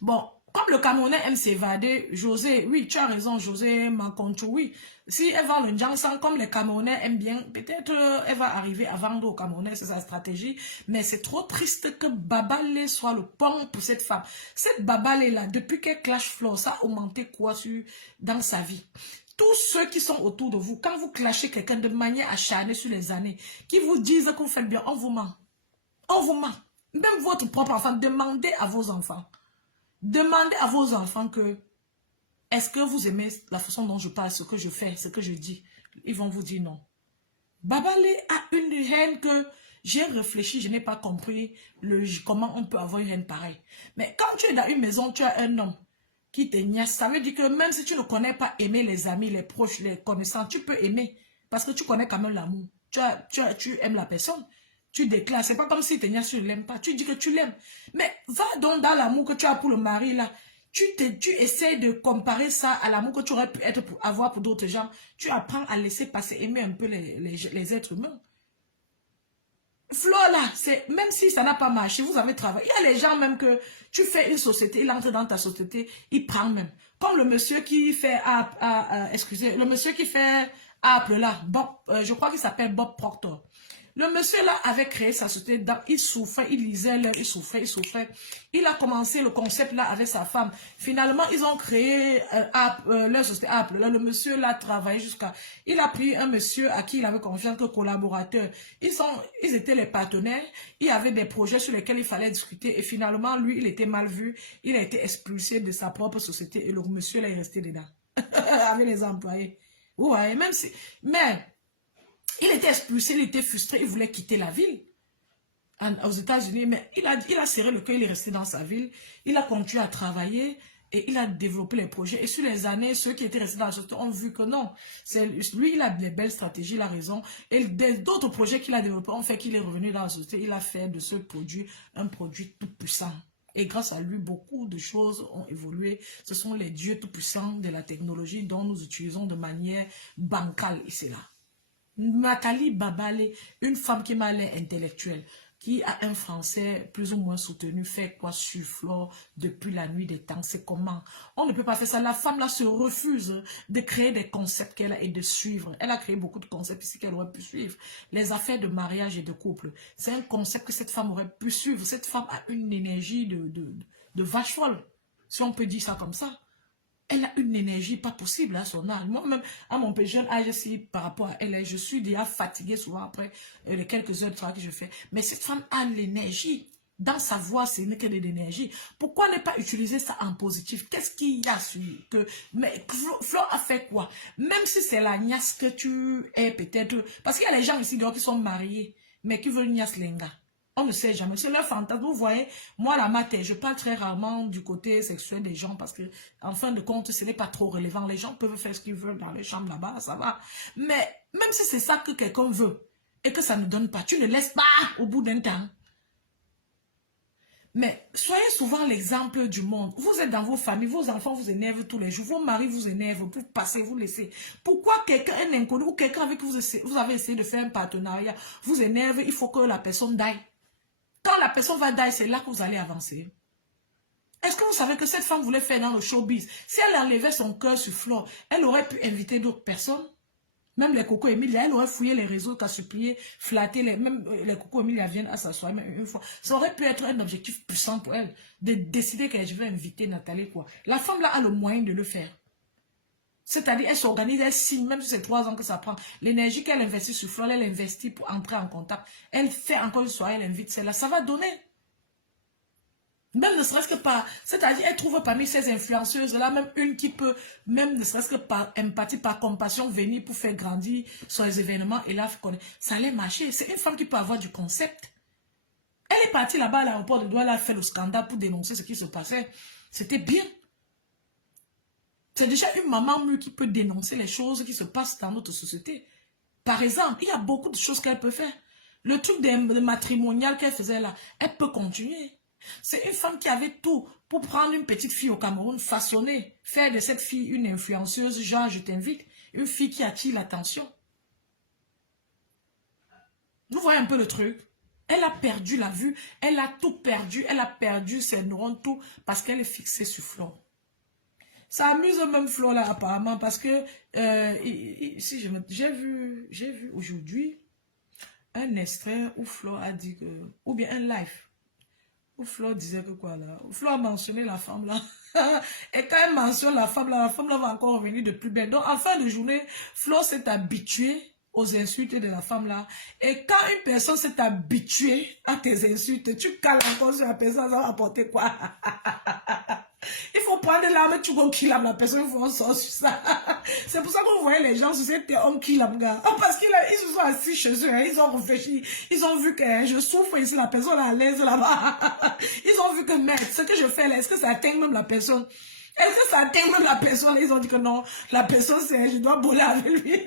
Bon, comme le Camerounais aime s'évader, José, oui, tu as raison, José Makoncho, oui. Si elle vend le Njansan comme les Camerounais aiment bien, peut-être elle va arriver à vendre aux Camerounais, c'est sa stratégie. Mais c'est trop triste que Babalé soit le pont pour cette femme. Cette Babalé-là, depuis qu'elle clash Flow, ça a augmenté quoi dans sa vie? Tous ceux qui sont autour de vous, quand vous clashez quelqu'un de manière acharnée sur les années, qui vous disent que vous faites bien, on vous ment. On vous ment. Même votre propre enfant, demandez à vos enfants. Demandez à vos enfants que, est-ce que vous aimez la façon dont je parle, ce que je fais, ce que je dis? Ils vont vous dire non. Babalé a une haine que j'ai réfléchi, je n'ai pas compris comment on peut avoir une haine pareille. Mais quand tu es dans une maison, tu as un homme qui te niaise, ça veut dire que même si tu ne connais pas aimer les amis, les proches, les connaissants, tu peux aimer parce que tu connais quand même l'amour. Tu aimes la personne. Tu déclares, c'est pas comme si tu ne l'aimes pas, tu dis que tu l'aimes. Mais va donc dans l'amour que tu as pour le mari là. Tu essaies de comparer ça à l'amour que tu aurais pu avoir pour d'autres gens. Tu apprends à laisser passer, aimer un peu les êtres humains. Flo là, même si ça n'a pas marché, vous avez travaillé. Il y a les gens même que tu fais une société, il entre dans ta société, il prend même. Comme le monsieur qui fait, excusez, le monsieur qui fait Apple là, Bob, je crois qu'il s'appelle Bob Proctor. Le monsieur là avait créé sa société, il souffrait, il lisait l'heure, il souffrait, il souffrait. Il a commencé le concept là avec sa femme. Finalement, ils ont créé leur société Apple. Là, le monsieur là travaillé jusqu'à... Il a pris un monsieur à qui il avait confiance, que collaborateur. Ils étaient les partenaires. Il y avait des projets sur lesquels il fallait discuter. Et finalement, lui, il était mal vu. Il a été expulsé de sa propre société. Et le monsieur là est resté dedans. Avec les employés. Ouais, même si... Mais... il était expulsé, il était frustré, il voulait quitter la ville aux États-Unis, mais il a serré le cœur, il est resté dans sa ville, il a continué à travailler et il a développé les projets. Et sur les années, ceux qui étaient restés dans la société ont vu que non, lui, il a des belles stratégies, il a raison. Et d'autres projets qu'il a développés ont fait qu'il est revenu dans la société, il a fait de ce produit un produit tout puissant. Et grâce à lui, beaucoup de choses ont évolué. Ce sont les dieux tout puissants de la technologie dont nous utilisons de manière bancale ici là. Nathalie Babalé, une femme qui m'a l'air intellectuelle, qui a un français plus ou moins soutenu, fait quoi sur Flore depuis la nuit des temps, c'est comment? On ne peut pas faire ça. La femme là se refuse de créer des concepts qu'elle a et de suivre. Elle a créé beaucoup de concepts ici qu'elle aurait pu suivre. Les affaires de mariage et de couple, c'est un concept que cette femme aurait pu suivre. Cette femme a une énergie de vache folle, si on peut dire ça comme ça. Elle a une énergie pas possible à son âge. Moi-même, à mon plus jeune âge, si par rapport à elle, je suis déjà fatiguée souvent après les quelques heures de travail que je fais. Mais cette femme a l'énergie. Dans sa voix, c'est une quelle de l'énergie. Pourquoi ne pas utiliser ça en positif? Qu'est-ce qu'il y a sur que... Mais Flo a fait quoi? Même si c'est la niasse que tu es peut-être... Parce qu'il y a les gens ici dehors qui sont mariés, mais qui veulent niasse lenga. On ne sait jamais. C'est leur fantasme. Vous voyez, moi, la mater, je parle très rarement du côté sexuel des gens parce que, en fin de compte, ce n'est pas trop relevant. Les gens peuvent faire ce qu'ils veulent dans les chambres là-bas, ça va. Mais même si c'est ça que quelqu'un veut et que ça ne donne pas, tu ne laisses pas au bout d'un temps. Mais soyez souvent l'exemple du monde. Vous êtes dans vos familles, vos enfants vous énervent tous les jours, vos maris vous énervent, vous passez, vous laissez. Pourquoi quelqu'un, un inconnu ou quelqu'un avec qui vous avez essayé de faire un partenariat, vous énerve, il faut que la personne d'aille. Quand la personne va die, c'est là que vous allez avancer. Est-ce que vous savez que cette femme voulait faire dans le showbiz? Si elle enlevait son cœur sur Flore, elle aurait pu inviter d'autres personnes. Même les Coco Emilia, elle aurait fouillé les réseaux, qu'à supplier, flatter, même les Coco Emilia viennent à s'asseoir même une fois. Ça aurait pu être un objectif puissant pour elle, de décider que je vais inviter Nathalie, quoi. La femme là a le moyen de le faire. C'est-à-dire, elle s'organise, elle signe, même si c'est 3 ans que ça prend. L'énergie qu'elle investit sur Flore, elle investit pour entrer en contact. Elle fait encore une soirée, elle invite celle-là. Ça va donner. Même ne serait-ce que par... C'est-à-dire, elle trouve parmi ces influenceuses-là, même une qui peut, même ne serait-ce que par empathie, par compassion, venir pour faire grandir sur les événements. Et là, ça allait marcher. C'est une femme qui peut avoir du concept. Elle est partie là-bas à l'aéroport de Douala, elle a fait le scandale pour dénoncer ce qui se passait. C'était bien. C'est déjà une maman mûre qui peut dénoncer les choses qui se passent dans notre société. Par exemple, il y a beaucoup de choses qu'elle peut faire. Le truc de matrimonial qu'elle faisait là, elle peut continuer. C'est une femme qui avait tout pour prendre une petite fille au Cameroun, façonner, faire de cette fille une influenceuse, genre je t'invite, une fille qui attire l'attention. Vous voyez un peu le truc. Elle a perdu la vue, elle a tout perdu, elle a perdu ses neurones, tout, parce qu'elle est fixée sur Flo. Ça amuse même Flo là apparemment, parce que si j'ai vu aujourd'hui un extrait où Flo a dit que, ou bien un live, où Flo disait que quoi là, où Flo a mentionné la femme là. Et quand elle mentionne la femme là va encore revenir de plus belle. Donc en fin de journée, Flo s'est habitué aux insultes de la femme là. Et quand une personne s'est habituée à tes insultes, tu cales encore sur la personne, ça va apporter quoi? Il faut prendre l'arme, tu vas killer la personne, il faut en sortir sur ça. C'est pour ça que vous voyez les gens sur cette on kill gars. Parce qu'ils se sont assis chez eux, hein, ils ont réfléchi, ils ont vu que je souffre ici, la personne est à l'aise là-bas. Ils ont vu que merde, ce que je fais là, est-ce que ça atteint même la personne? Est-ce que ça atteint même la personne? Ils ont dit que non, la personne c'est, je dois bouler avec lui. Et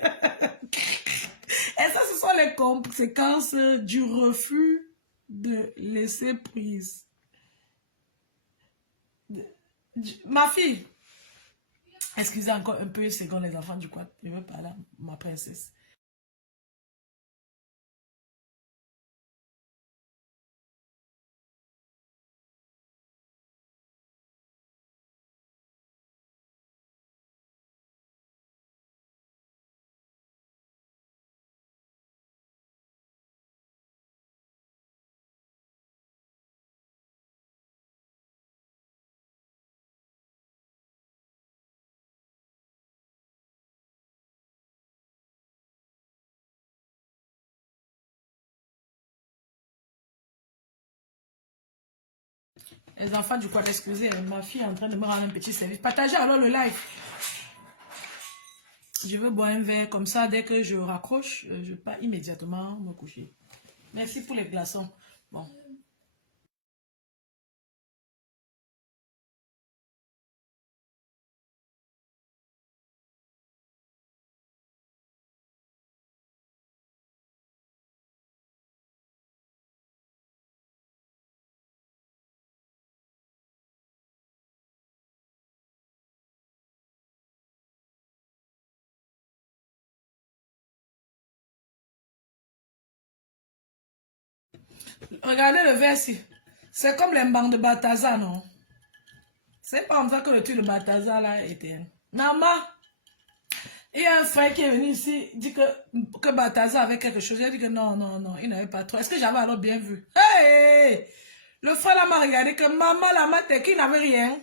ça, ce sont les conséquences du refus de laisser prise. Ma fille, excusez encore un peu une seconde les enfants du quad. Je veux parler à ma princesse. Les enfants du quad, excusez, ma fille est en train de me rendre un petit service. Partagez alors le live. Je veux boire un verre comme ça, dès que je raccroche, je pars immédiatement me coucher. Merci pour les glaçons. Bon. Regardez le verre ici. C'est comme les bancs de Balthazar, non? C'est pas comme ça que le truc de Balthazar là était. Maman, il y a un frère qui est venu ici, dit que Balthazar avait quelque chose. Il a dit que non, non, non, il n'avait pas trop. Est-ce que j'avais alors bien vu? Hey! Le frère là m'a regardé que maman la maté qui n'avait rien.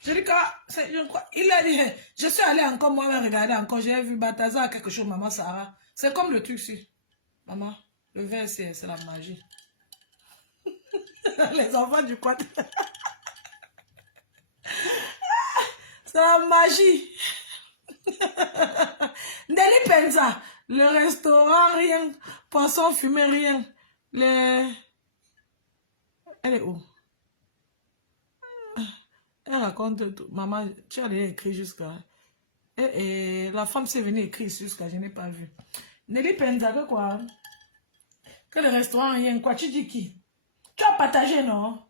Je dis que, je crois, il a dit, je suis allé encore moi regarder encore, j'ai vu Balthazar quelque chose, maman Sarah. C'est comme le truc ici. Maman, le verre c'est la magie. Les enfants du quad. C'est la magie. Nelly Penza, le restaurant, rien. Poisson fumé, rien. Les... Elle est où? Elle raconte tout. Maman, tu as déjà écrit jusqu'à... Et la femme s'est venue écrire jusqu'à... Je n'ai pas vu. Nelly Penza, que quoi? Que le restaurant, rien. Quoi, tu dis qui? Tu as partagé, non?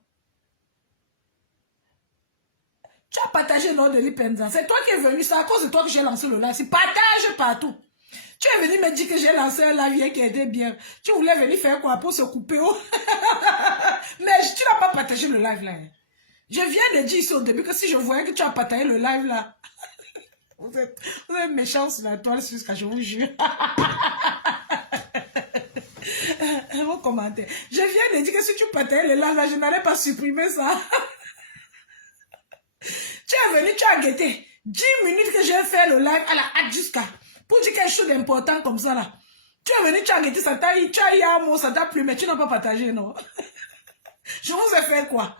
Tu as partagé, non, Nelly Penza? C'est toi qui es venu. C'est à cause de toi que j'ai lancé le live. C'est partage partout. Tu es venu me dire que j'ai lancé un live qui était bien. Tu voulais venir faire quoi pour se couper? Oh? Mais tu n'as pas partagé le live là. Je viens de dire ici au début que si je voyais que tu as partagé le live là, vous êtes méchants sur la toile jusqu'à je vous jure. Vos commentaires. Je viens de dire que si tu partageais le live là, je n'allais pas supprimer ça. Tu es venu, tu as guetté 10 minutes que j'ai fait le live à la hâte jusqu'à pour dire quelque chose d'important comme ça là. Tu es venu, tu as guetté, ça t'a eu, tu as eu un mot, ça t'a plu, mais tu n'as pas partagé, non? Je vous ai fait quoi?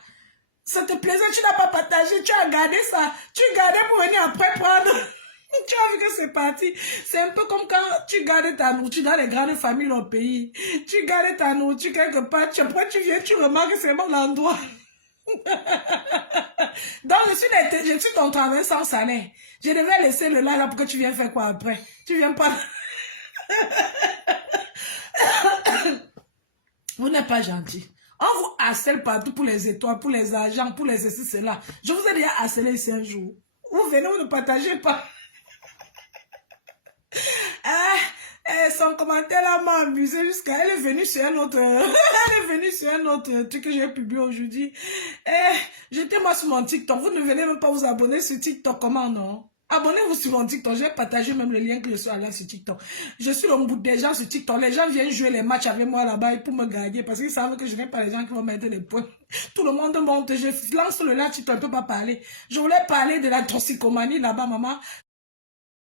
Ça te plaisait, tu n'as pas partagé, tu as gardé ça. Tu gardais pour venir après prendre. Tu as vu que c'est parti. C'est un peu comme quand tu gardes ta nourriture dans les grandes familles au pays. Tu gardes ta nourriture quelque part, après tu viens, tu remarques que c'est bon l'endroit. Donc je suis ton travail sans salaire. Je devais laisser le live là pour que tu viennes faire quoi après? Tu viens pas. Vous n'êtes pas gentil. On vous harcèle partout pour les étoiles, pour les agents, pour les ceci, cela. Je vous ai déjà harcelé ici un jour. Vous venez, vous ne partagez pas. son commentaire là m'a amusé jusqu'à... Elle est venue sur un autre... Elle est venue sur un autre truc que j'ai publié aujourd'hui. J'étais moi sur mon TikTok. Vous ne venez même pas vous abonner sur TikTok. Comment non? Abonnez-vous sur mon TikTok. J'ai partagé même le lien que je suis allé sur TikTok. Je suis au bout des gens sur TikTok. Les gens viennent jouer les matchs avec moi là-bas pour me gagner parce qu'ils savent que je n'ai pas les gens qui vont mettre des points. Tout le monde monte. Je lance le live, tu ne peux pas parler. Je voulais parler de la toxicomanie là-bas, maman.